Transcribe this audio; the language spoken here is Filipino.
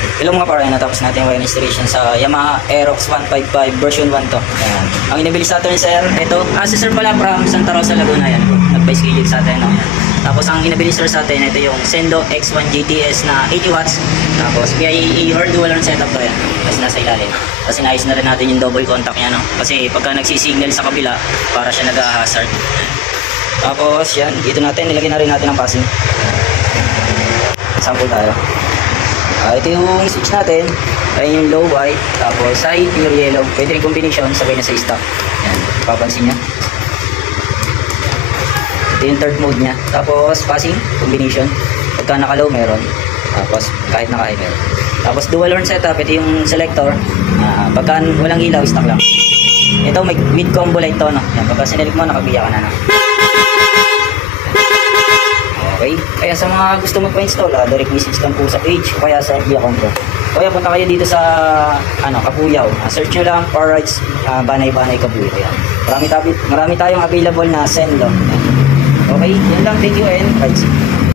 Hello mga para, natapos natin yung installation sa Yamaha Aerox 155 version 1 to. Ayan. Ang inabili sa atin sir, ito. Si sir pala from Santa Rosa, Laguna. Yan. Nag-bicycle sa atin. No? Yan. Tapos ang inabili sir sa atin, ito yung Sendo X1 GTS na 80 watts. Tapos PIE or dual horn setup to yan. Tapos nasa ilalim. Tapos inayos na rin natin yung double contact niya. No? Kasi pagka nagsisignal sa kabila, para siya nag-hazard. Tapos yan, dito natin, nilagyan na rin natin ang passing. Sample tayo. Ito yung switch natin. Ayun yung low white. Tapos side pure yellow. Pwede rin combination. Sabay na sa stock. Yan. Papansin nyo. Ito yung third mode nya. Tapos passing combination. Pagka naka-low meron. Tapos kahit naka-high meron. Tapos dual horn setup. Ito yung selector. Pagka walang ilaw, stock lang. Ito may with combo light to. No? Yan. Pagka sinelik mo, nakabiya ka na. No? Okay. Kaya sa mga gusto magpa-install, direct message lang po sa page o kaya sa FB account ko. Kaya punta kayo dito sa Kapuyaw. Search nyo lang Power Rides Banay-Banay Kapuyaw. Yan. Marami tayong available na Sendo. Okay, yun lang. Thank you and bye.